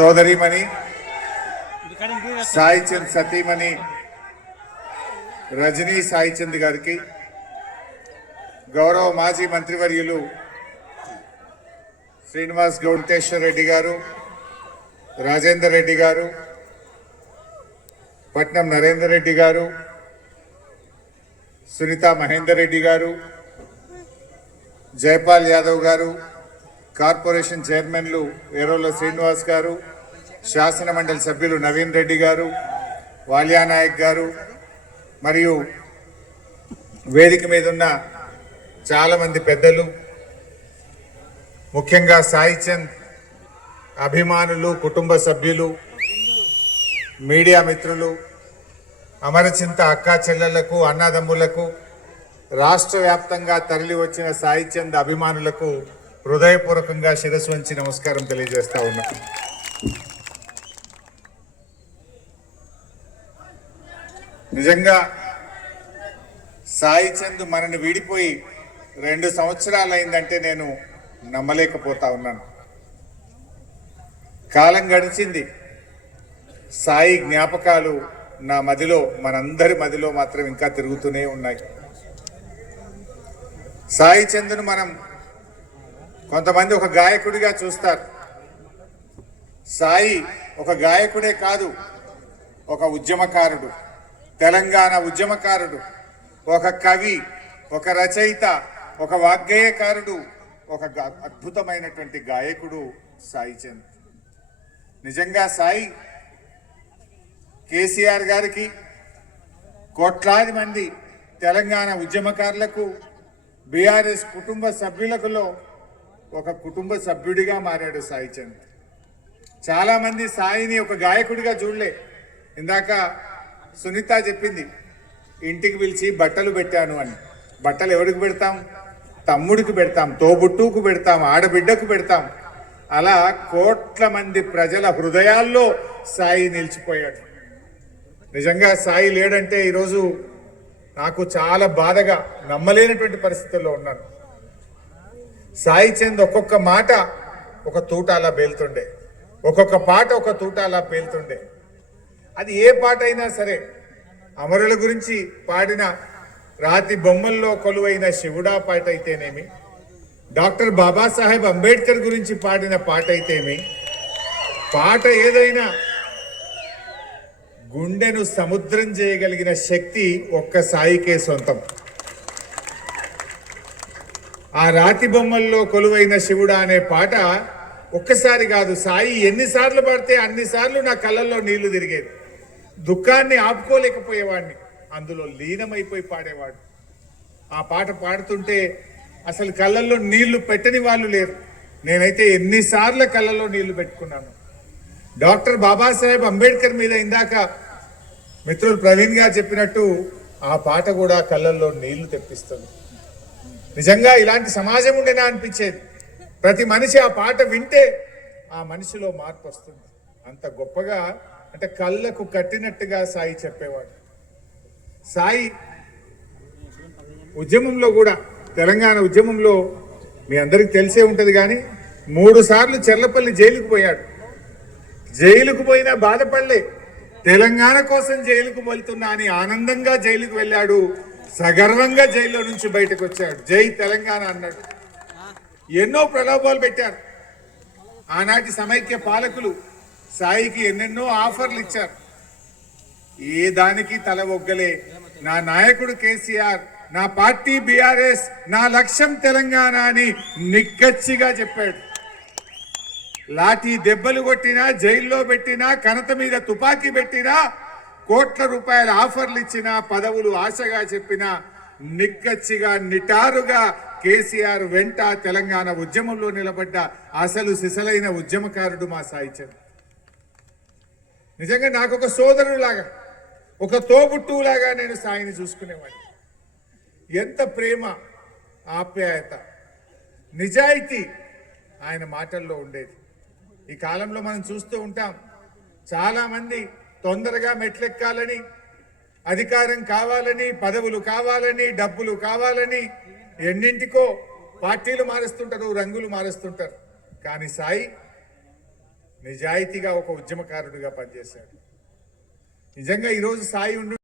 సోదరిమణి సాయిచంద్ సతీమణి రజనీ సాయిచంద్ గారికి గౌరవ మాజీ మంత్రివర్యులు శ్రీనివాస్ గౌంటేశ్వర్ రెడ్డి గారు రాజేందర్ రెడ్డి గారు పట్నం నరేందర్ రెడ్డి గారు సునీత మహేందర్ రెడ్డి గారు జయపాల్ యాదవ్ గారు కార్పొరేషన్ చైర్మన్లు ఏరోల శ్రీనివాస్ గారు శాసన మండలి సభ్యులు నవీన్ రెడ్డి గారు వాల్యానాయక్ గారు మరియు వేదిక మీద ఉన్న చాలామంది పెద్దలు ముఖ్యంగా సాయిచంద్ అభిమానులు కుటుంబ సభ్యులు మీడియా మిత్రులు అమరచింత అక్కా చెల్లెళ్ళకు అన్నదమ్ములకు రాష్ట్ర వ్యాప్తంగా తరలి వచ్చిన సాయిచంద్ అభిమానులకు హృదయపూర్వకంగా శిరస్సు వంచి నమస్కారం తెలియజేస్తా ఉన్నా. నిజంగా సాయి చంద్ మనని వీడిపోయి రెండు సంవత్సరాలు అయిందంటే నేను నమ్మలేకపోతా ఉన్నాను. కాలం గడిచింది. సాయి జ్ఞాపకాలు నా మదిలో మనందరి మదిలో మాత్రం ఇంకా తిరుగుతూనే ఉన్నాయి. సాయి చంద్ను మనం కొంతమంది ఒక గాయకుడిగా చూస్తారు. సాయి ఒక గాయకుడే కాదు ఒక ఉద్యమకారుడు తెలంగాణ ఉద్యమకారుడు ఒక కవి ఒక రచయిత ఒక వాగ్గేయకారుడు ఒక అద్భుతమైనటువంటి గాయకుడు సాయి చంద్. నిజంగా సాయి కేసీఆర్ గారికి కోట్లాది మంది తెలంగాణ ఉద్యమకారులకు బీఆర్ఎస్ కుటుంబ సభ్యులకులో ఒక కుటుంబ సభ్యుడిగా మారాడు సాయి చంద్. చాలామంది సాయిని ఒక గాయకుడిగా చూడలే. ఇందాక సునీత చెప్పింది ఇంటికి పిలిచి బట్టలు పెట్టాను అని. బట్టలు ఎవరికి పెడతాం? తమ్ముడికి పెడతాం తోబుట్టుకు పెడతాం ఆడబిడ్డకు పెడతాం. అలా కోట్ల మంది ప్రజల హృదయాల్లో సాయి నిలిచిపోయాడు. నిజంగా సాయి లేడంటే ఈరోజు నాకు చాలా బాధగా నమ్మలేనటువంటి పరిస్థితుల్లో ఉన్నాను. సాయి చంద్ ఒక్కొక్క మాట ఒక తూటాలా పేలుతుండే. ఒక్కొక్క పాట ఒక తూటాలా పేలుతుండే. అది ఏ పాట అయినా సరే అమరుల గురించి పాడిన రాతి బొమ్మల్లో కొలువైన శివుడా పాట అయితేనేమి? డాక్టర్ బాబాసాహెబ్ అంబేద్కర్ గురించి పాడిన పాట అయితేమి? పాట ఏదైనా గుండెను సముద్రం చేయగలిగిన శక్తి ఒక్క సాయికే సొంతం. ఆ రాతి బొమ్మల్లో కొలువైన శివుడా అనే పాట ఒక్కసారి కాదు సాయి ఎన్నిసార్లు పాడితే అన్నిసార్లు నా కళ్ళల్లో నీళ్ళు తిరిగేది. దుఃఖాన్ని ఆపుకోలేకపోయేవాడిని అందులో లీనమైపోయి పాడేవాడు. ఆ పాట పాడుతుంటే అసలు కళ్ళల్లో నీళ్ళు పెట్టని వాళ్ళు లేరు. నేనైతే ఎన్నిసార్లు కళ్ళల్లో నీళ్ళు పెట్టుకున్నాను. డాక్టర్ బాబాసాహెబ్ అంబేద్కర్ మీద ఇందాక మిత్రులు ప్రవీణ్ గారు చెప్పినట్టు ఆ పాట కూడా కళ్ళల్లో నీళ్ళు తెప్పిస్తుంది. నిజంగా ఇలాంటి సమాజం ఉండేనా అనిపించేది? ప్రతి మనిషి ఆ పాట వింటే ఆ మనిషిలో మార్పు వస్తుంది. అంత గొప్పగా అంటే కళ్ళకు కట్టినట్టుగా సాయి చెప్పేవాడు. సాయి ఉద్యమంలో కూడా తెలంగాణ ఉద్యమంలో మీ అందరికి తెలిసే ఉంటుంది కానీ మూడు సార్లు చెర్లపల్లి జైలుకు పోయాడు. జైలుకు పోయినా బాధపడలే. తెలంగాణ కోసం జైలుకు వెళ్తున్నా అని ఆనందంగా జైలుకు వెళ్ళాడు సగర్వంగా జైల్లో నుంచి బయటకు వచ్చాడు. జై తెలంగాణ అన్నాడు. ఎన్నో ప్రలోభాలు పెట్టారు. ఆనాటి సమైక్య పాలకులు సాయికి ఎన్నెన్నో ఆఫర్లు ఇచ్చారు. ఏ దానికి తల ఒగ్గలే. నా నాయకుడు కేసీఆర్ నా పార్టీ బీఆర్ఎస్ నా లక్ష్యం తెలంగాణ అని నిక్కచ్చిగా చెప్పాడు. లాఠీ దెబ్బలు కొట్టినా జైల్లో పెట్టినా కనత మీద తుపాకీ పెట్టినా కోట్ల రూపాయల ఆఫర్లు ఇచ్చినా పదవులు ఆశగా చెప్పినా నిక్కచ్చిగా నిటారుగా కేసీఆర్ వెంట తెలంగాణ ఉద్యమంలో నిలబడ్డ అసలు సిసలైన ఉద్యమకారుడు మా సాయి నిజంగా నాకు ఒక సోదరులాగా ఒక తోబుట్టువులాగా నేను సాయిని చూసుకునేవాడిని. ఎంత ప్రేమ ఆప్యాయత నిజాయితీ ఆయన మాటల్లో ఉండేది. ఈ కాలంలో మనం చూస్తూ ఉంటాం చాలామంది తొందరగా మెట్లెక్కాలని అధికారం కావాలని పదవులు కావాలని డబ్బులు కావాలని ఎన్నింటికో పార్టీలు మారుస్తుంటారు రంగులు మారుస్తుంటారు. కానీ సాయి నిజాయితీగా ఒక ఉద్యమకారుడిగా పనిచేశాడు. నిజంగా ఈరోజు సాయి ఉండి